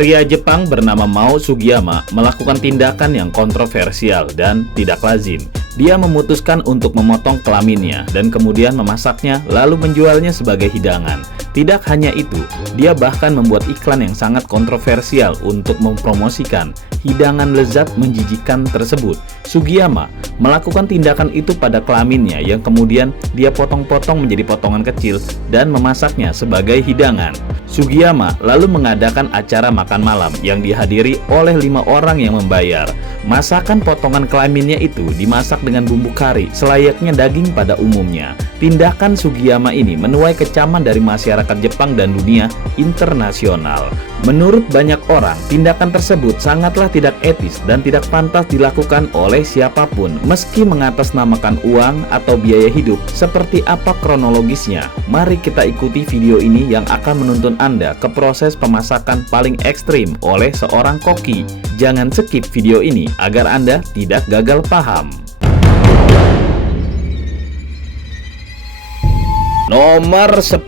Pria Jepang bernama Mao Sugiyama melakukan tindakan yang kontroversial dan tidak lazim. Dia memutuskan untuk memotong kelaminnya dan kemudian memasaknya lalu menjualnya sebagai hidangan. Tidak hanya itu, dia bahkan membuat iklan yang sangat kontroversial untuk mempromosikan hidangan lezat menjijikan tersebut. Sugiyama melakukan tindakan itu pada kelaminnya yang kemudian dia potong-potong menjadi potongan kecil dan memasaknya sebagai hidangan. Sugiyama lalu mengadakan acara makan malam yang dihadiri oleh 5 orang yang membayar. Masakan potongan kelaminnya itu dimasak dengan bumbu kari selayaknya daging pada umumnya. Tindakan Sugiyama ini menuai kecaman dari masyarakat Jepang dan dunia internasional. Menurut banyak orang, tindakan tersebut sangatlah tidak etis dan tidak pantas dilakukan oleh siapapun, meski mengatasnamakan uang atau biaya hidup. Seperti apa kronologisnya? Mari kita ikuti video ini yang akan menuntun Anda ke proses pemasakan paling ekstrim oleh seorang koki. Jangan skip video ini agar Anda tidak gagal paham. Nomor 10.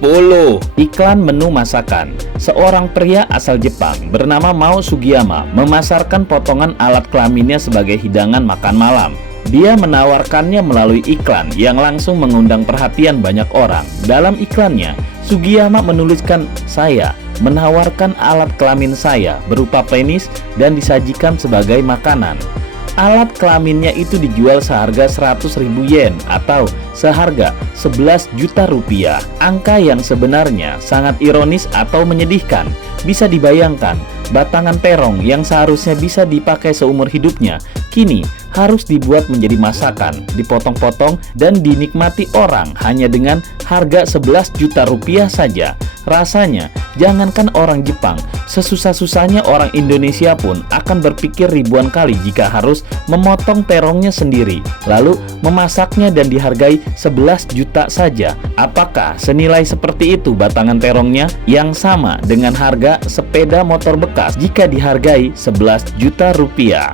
Iklan menu masakan. Seorang pria asal Jepang bernama Mao Sugiyama memasarkan potongan alat kelaminnya sebagai hidangan makan malam. Dia menawarkannya melalui iklan yang langsung mengundang perhatian banyak orang. Dalam iklannya, Sugiyama menuliskan, "Saya menawarkan alat kelamin saya berupa penis dan disajikan sebagai makanan." Alat kelaminnya itu dijual seharga 100.000 yen atau seharga 11 juta rupiah. Angka yang sebenarnya sangat ironis atau menyedihkan. Bisa dibayangkan, batangan terong yang seharusnya bisa dipakai seumur hidupnya kini harus dibuat menjadi masakan, dipotong-potong dan dinikmati orang hanya dengan harga 11 juta rupiah saja. Rasanya, jangankan orang Jepang, sesusah-susahnya orang Indonesia pun akan berpikir ribuan kali jika harus memotong terongnya sendiri, lalu memasaknya dan dihargai 11 juta saja. Apakah senilai seperti itu batangan terongnya yang sama dengan harga sepeda motor bekas jika dihargai 11 juta rupiah?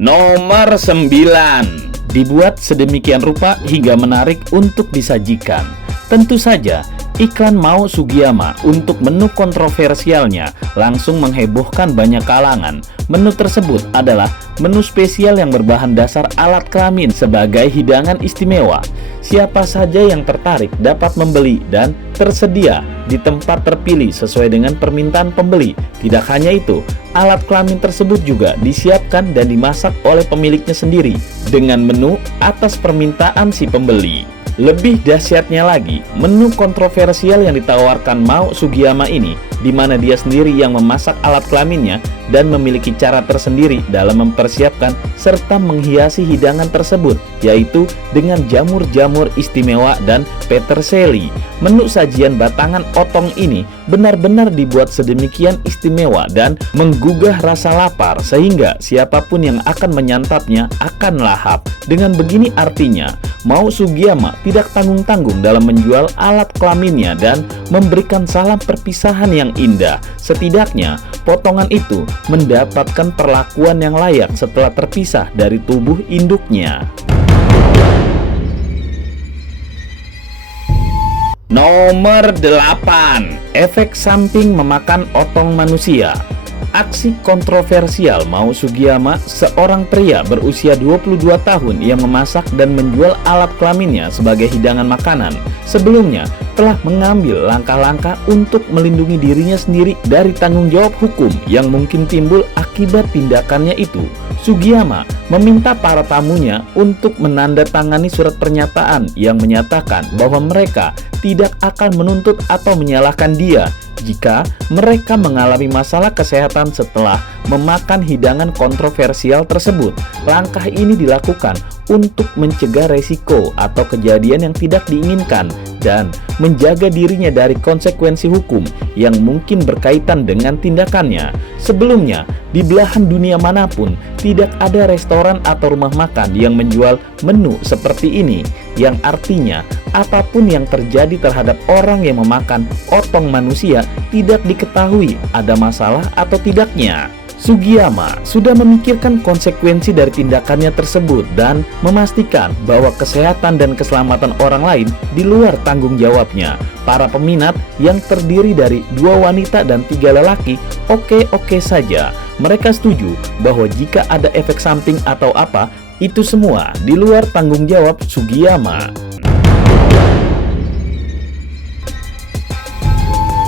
Nomor 9. Dibuat sedemikian rupa hingga menarik untuk disajikan. Tentu saja, iklan Mao Sugiyama untuk menu kontroversialnya langsung menghebohkan banyak kalangan. Menu tersebut adalah menu spesial yang berbahan dasar alat kelamin sebagai hidangan istimewa. Siapa saja yang tertarik dapat membeli dan tersedia di tempat terpilih sesuai dengan permintaan pembeli. Tidak hanya itu, alat kelamin tersebut juga disiapkan dan dimasak oleh pemiliknya sendiri dengan menu atas permintaan si pembeli. Lebih dahsyatnya lagi, menu kontroversial yang ditawarkan Mao Sugiyama ini, di mana dia sendiri yang memasak alat kelaminnya dan memiliki cara tersendiri dalam mempersiapkan serta menghiasi hidangan tersebut, yaitu dengan jamur-jamur istimewa dan peterseli. Menu sajian batangan otong ini benar-benar dibuat sedemikian istimewa dan menggugah rasa lapar sehingga siapapun yang akan menyantapnya akan lahap. Dengan begini artinya, Mao Sugiyama tidak tanggung-tanggung dalam menjual alat kelaminnya dan memberikan salam perpisahan yang indah. Setidaknya, potongan itu mendapatkan perlakuan yang layak setelah terpisah dari tubuh induknya. Nomor 8. Efek samping memakan otong manusia. Aksi kontroversial Mao Sugiyama, seorang pria berusia 22 tahun yang memasak dan menjual alat kelaminnya sebagai hidangan makanan, sebelumnya telah mengambil langkah-langkah untuk melindungi dirinya sendiri dari tanggung jawab hukum yang mungkin timbul akibat tindakannya itu. Sugiyama meminta para tamunya untuk menandatangani surat pernyataan yang menyatakan bahwa mereka tidak akan menuntut atau menyalahkan dia jika mereka mengalami masalah kesehatan setelah memakan hidangan kontroversial tersebut. Langkah ini dilakukan untuk mencegah resiko atau kejadian yang tidak diinginkan dan menjaga dirinya dari konsekuensi hukum yang mungkin berkaitan dengan tindakannya. Sebelumnya, di belahan dunia manapun tidak ada restoran atau rumah makan yang menjual menu seperti ini, yang artinya apapun yang terjadi terhadap orang yang memakan otong manusia tidak diketahui ada masalah atau tidaknya. Sugiyama sudah memikirkan konsekuensi dari tindakannya tersebut dan memastikan bahwa kesehatan dan keselamatan orang lain di luar tanggung jawabnya. Para peminat yang terdiri dari 2 wanita dan 3 lelaki oke-oke saja. Mereka setuju bahwa jika ada efek samping atau apa, itu semua di luar tanggung jawab Sugiyama.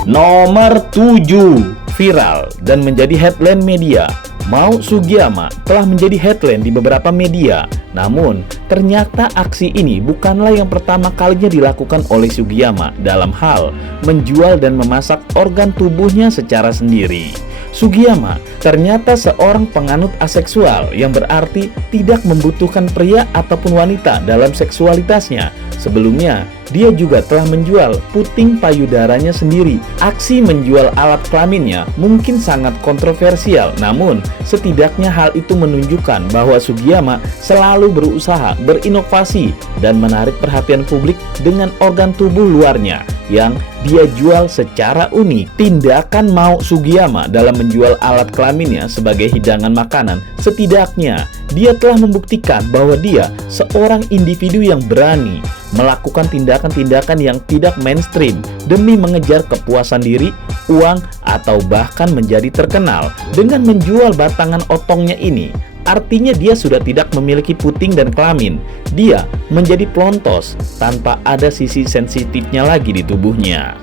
Nomor 7. Viral dan menjadi headline media. Mao Sugiyama telah menjadi headline di beberapa media. Namun, ternyata aksi ini bukanlah yang pertama kalinya dilakukan oleh Sugiyama dalam hal menjual dan memasak organ tubuhnya secara sendiri. Sugiyama ternyata seorang penganut aseksual, yang berarti tidak membutuhkan pria ataupun wanita dalam seksualitasnya. Sebelumnya, dia juga telah menjual puting payudaranya sendiri. Aksi menjual alat kelaminnya mungkin sangat kontroversial, namun setidaknya hal itu menunjukkan bahwa Sugiyama selalu berusaha berinovasi dan menarik perhatian publik dengan organ tubuh luarnya yang dia jual secara unik. Tindakan Mao Sugiyama dalam menjual alat kelaminnya sebagai hidangan makanan, setidaknya dia telah membuktikan bahwa dia seorang individu yang berani melakukan tindakan-tindakan yang tidak mainstream demi mengejar kepuasan diri, uang, atau bahkan menjadi terkenal. Dengan menjual batangan otongnya ini, artinya dia sudah tidak memiliki puting dan kelamin. Dia menjadi pelontos tanpa ada sisi sensitifnya lagi di tubuhnya.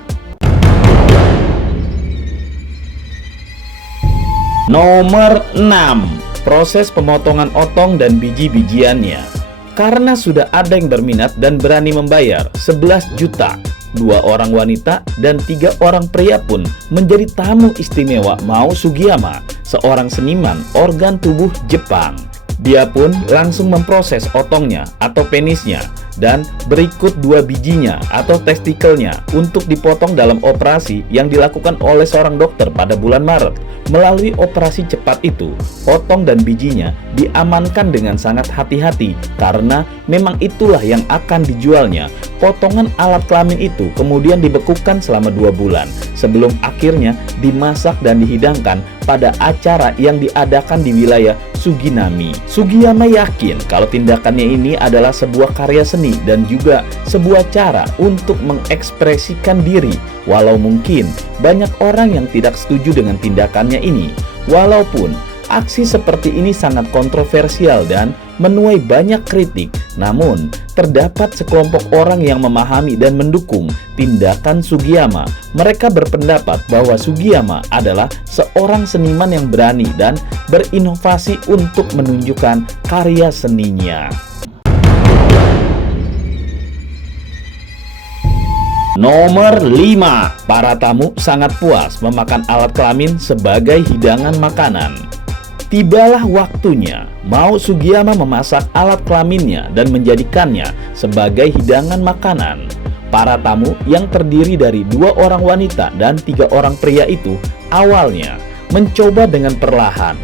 Nomor 6. Proses pemotongan otong dan biji-bijiannya. Karena sudah ada yang berminat dan berani membayar 11 juta, 2 orang wanita dan 3 orang pria pun menjadi tamu istimewa Mao Sugiyama, seorang seniman organ tubuh Jepang. Dia pun langsung memproses otongnya atau penisnya dan berikut 2 bijinya atau testikelnya untuk dipotong dalam operasi yang dilakukan oleh seorang dokter pada bulan Maret. Melalui operasi cepat itu, otong dan bijinya diamankan dengan sangat hati-hati karena memang itulah yang akan dijualnya. Potongan alat kelamin itu kemudian dibekukan selama 2 bulan sebelum akhirnya dimasak dan dihidangkan pada acara yang diadakan di wilayah Suginami. Sugiyama yakin kalau tindakannya ini adalah sebuah karya seni dan juga sebuah cara untuk mengekspresikan diri. Walau mungkin banyak orang yang tidak setuju dengan tindakannya ini. Walaupun aksi seperti ini sangat kontroversial dan menuai banyak kritik, namun terdapat sekelompok orang yang memahami dan mendukung tindakan Sugiyama. Mereka berpendapat bahwa Sugiyama adalah seorang seniman yang berani dan berinovasi untuk menunjukkan karya seninya. Nomor 5. Para tamu sangat puas memakan alat kelamin sebagai hidangan makanan. Tibalah waktunya Mao Sugiyama memasak alat kelaminnya dan menjadikannya sebagai hidangan makanan. Para tamu yang terdiri dari 2 orang wanita dan 3 orang pria itu awalnya mencoba dengan perlahan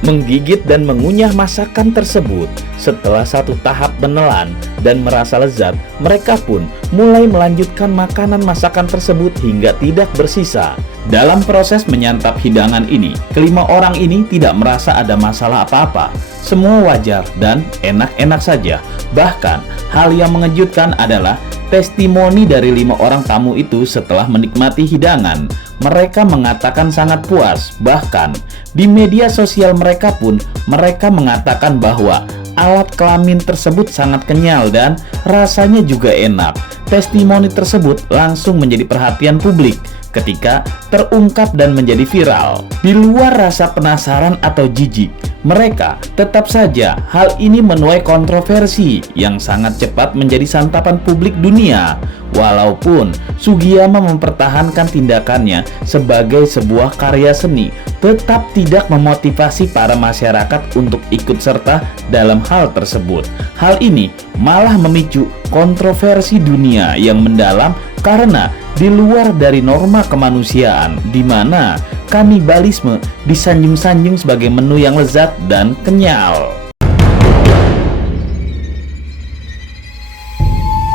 menggigit dan mengunyah masakan tersebut. Setelah 1 tahap menelan dan merasa lezat, mereka pun mulai melanjutkan makanan masakan tersebut hingga tidak bersisa. Dalam proses menyantap hidangan ini, kelima orang ini tidak merasa ada masalah apa-apa. Semua wajar dan enak-enak saja. Bahkan, hal yang mengejutkan adalah testimoni dari 5 orang tamu itu setelah menikmati hidangan. Mereka mengatakan sangat puas. Bahkan, di media sosial mereka pun, mereka mengatakan bahwa alat kelamin tersebut sangat kenyal dan rasanya juga enak. Testimoni tersebut langsung menjadi perhatian publik ketika terungkap dan menjadi viral. Di luar rasa penasaran atau jijik, mereka tetap saja hal ini menuai kontroversi yang sangat cepat menjadi santapan publik dunia. Walaupun Sugiyama mempertahankan tindakannya sebagai sebuah karya seni, tetap tidak memotivasi para masyarakat untuk ikut serta dalam hal tersebut. Hal ini malah memicu kontroversi dunia yang mendalam karena di luar dari norma kemanusiaan, di mana kanibalisme disanjung-sanjung sebagai menu yang lezat dan kenyal.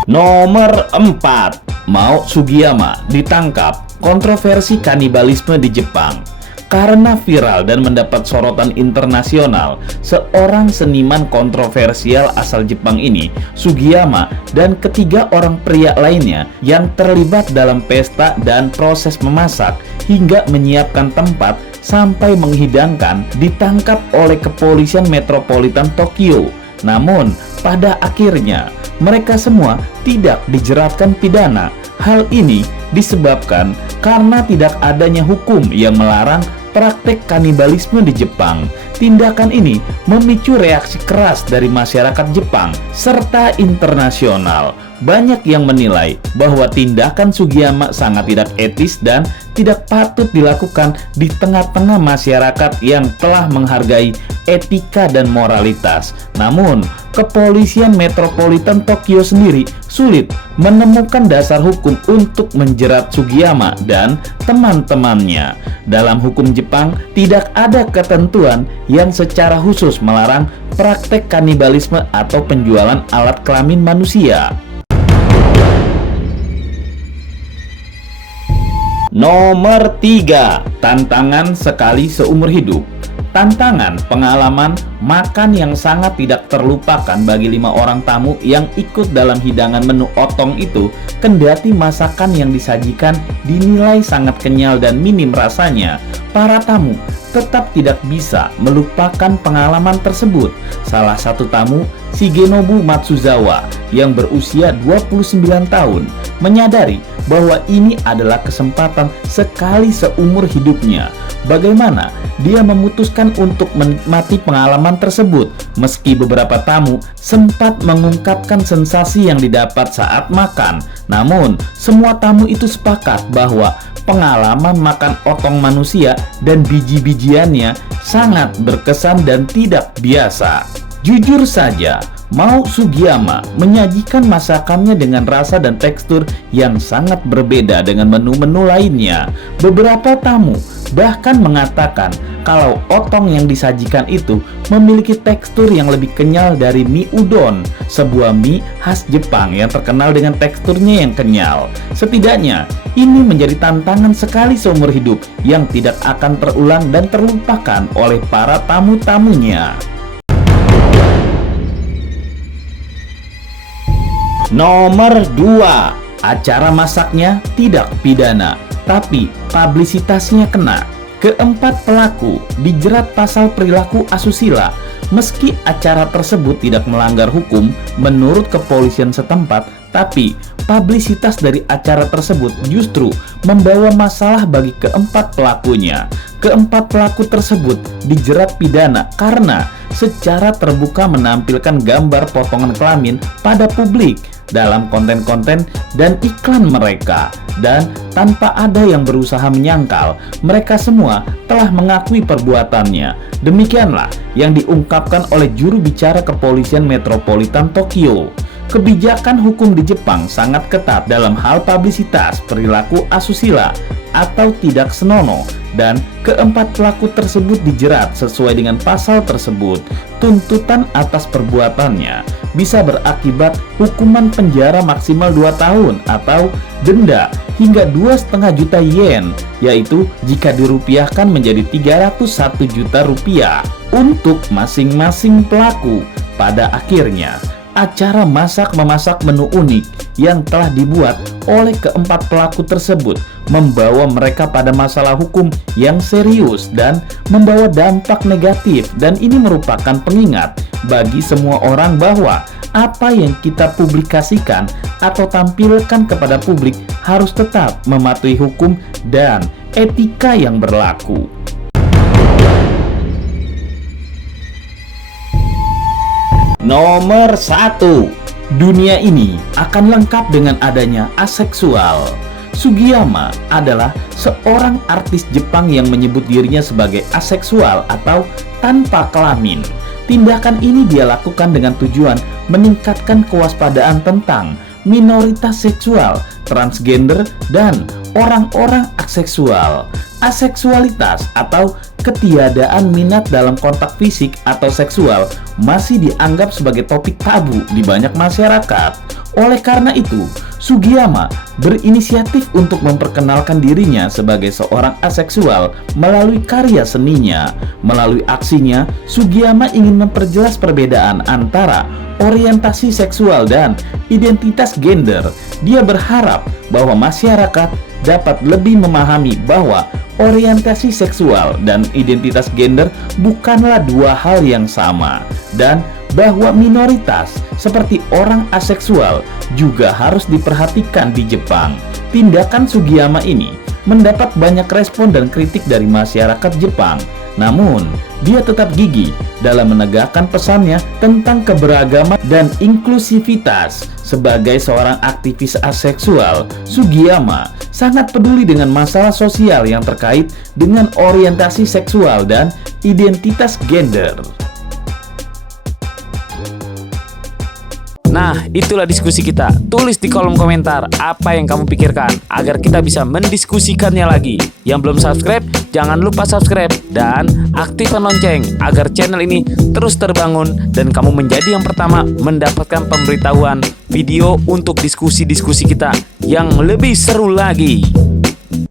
Nomor 4. Mao Sugiyama ditangkap kontroversi kanibalisme di Jepang. Karena viral dan mendapat sorotan internasional, seorang seniman kontroversial asal Jepang ini, Sugiyama, dan ketiga orang pria lainnya yang terlibat dalam pesta dan proses memasak hingga menyiapkan tempat sampai menghidangkan, ditangkap oleh kepolisian metropolitan Tokyo. Namun, pada akhirnya mereka semua tidak dijeratkan pidana. Hal ini disebabkan karena tidak adanya hukum yang melarang praktek kanibalisme di Jepang. Tindakan ini memicu reaksi keras dari masyarakat Jepang serta internasional. Banyak yang menilai bahwa tindakan Sugiyama sangat tidak etis dan tidak patut dilakukan di tengah-tengah masyarakat yang telah menghargai etika dan moralitas. Namun, kepolisian metropolitan Tokyo sendiri sulit menemukan dasar hukum untuk menjerat Sugiyama dan teman-temannya. Dalam hukum Jepang, tidak ada ketentuan yang secara khusus melarang praktek kanibalisme atau penjualan alat kelamin manusia. Nomor 3, tantangan sekali seumur hidup. Tantangan pengalaman makan yang sangat tidak terlupakan bagi 5 orang tamu yang ikut dalam hidangan menu otong itu, kendati masakan yang disajikan dinilai sangat kenyal dan minim rasanya, para tamu tetap tidak bisa melupakan pengalaman tersebut. Salah satu tamu, Shigenobu Matsuzawa, yang berusia 29 tahun, menyadari bahwa ini adalah kesempatan sekali seumur hidupnya. Bagaimana dia memutuskan untuk menikmati pengalaman tersebut, meski beberapa tamu sempat mengungkapkan sensasi yang didapat saat makan. Namun, semua tamu itu sepakat bahwa pengalaman makan otong manusia dan biji-bijiannya sangat berkesan dan tidak biasa. Jujur saja, Mao Sugiyama menyajikan masakannya dengan rasa dan tekstur yang sangat berbeda dengan menu-menu lainnya. Beberapa tamu bahkan mengatakan kalau otong yang disajikan itu memiliki tekstur yang lebih kenyal dari mie udon, sebuah mie khas Jepang yang terkenal dengan teksturnya yang kenyal. Setidaknya, ini menjadi tantangan sekali seumur hidup yang tidak akan terulang dan terlupakan oleh para tamu-tamunya. Nomor 2, acara masaknya tidak pidana, tapi publisitasnya kena. Keempat pelaku dijerat pasal perilaku asusila. Meski acara tersebut tidak melanggar hukum menurut kepolisian setempat, tapi publisitas dari acara tersebut justru membawa masalah bagi keempat pelakunya. Keempat pelaku tersebut dijerat pidana karena secara terbuka menampilkan gambar potongan kelamin pada publik dalam konten-konten dan iklan mereka, dan tanpa ada yang berusaha menyangkal, mereka semua telah mengakui perbuatannya. Demikianlah yang diungkapkan oleh juru bicara kepolisian metropolitan Tokyo. Kebijakan hukum di Jepang sangat ketat dalam hal publisitas perilaku asusila atau tidak senonoh, dan keempat pelaku tersebut dijerat sesuai dengan pasal tersebut. Tuntutan atas perbuatannya bisa berakibat hukuman penjara maksimal 2 tahun atau denda hingga 2,5 juta yen, yaitu jika dirupiahkan menjadi 301 juta rupiah untuk masing-masing pelaku. Pada akhirnya, acara masak-memasak menu unik yang telah dibuat oleh keempat pelaku tersebut membawa mereka pada masalah hukum yang serius dan membawa dampak negatif, dan ini merupakan pengingat bagi semua orang bahwa apa yang kita publikasikan atau tampilkan kepada publik harus tetap mematuhi hukum dan etika yang berlaku. Nomor 1, dunia ini akan lengkap dengan adanya aseksual. Sugiyama adalah seorang artis Jepang yang menyebut dirinya sebagai aseksual atau tanpa kelamin. Tindakan ini dia lakukan dengan tujuan meningkatkan kewaspadaan tentang minoritas seksual, transgender, dan orang-orang aseksual. Aseksualitas atau ketiadaan minat dalam kontak fisik atau seksual masih dianggap sebagai topik tabu di banyak masyarakat. Oleh karena itu, Sugiyama berinisiatif untuk memperkenalkan dirinya sebagai seorang aseksual melalui karya seninya. Melalui aksinya, Sugiyama ingin memperjelas perbedaan antara orientasi seksual dan identitas gender. Dia berharap bahwa masyarakat dapat lebih memahami bahwa orientasi seksual dan identitas gender bukanlah dua hal yang sama, dan bahwa minoritas seperti orang aseksual juga harus diperhatikan di Jepang. Tindakan Sugiyama ini mendapat banyak respon dan kritik dari masyarakat Jepang. Namun, dia tetap gigih dalam menegakkan pesannya tentang keberagaman dan inklusivitas. Sebagai seorang aktivis aseksual, Sugiyama sangat peduli dengan masalah sosial yang terkait dengan orientasi seksual dan identitas gender. Nah, itulah diskusi kita. Tulis di kolom komentar apa yang kamu pikirkan agar kita bisa mendiskusikannya lagi. Yang belum subscribe, jangan lupa subscribe dan aktifkan lonceng agar channel ini terus terbangun dan kamu menjadi yang pertama mendapatkan pemberitahuan video untuk diskusi-diskusi kita yang lebih seru lagi.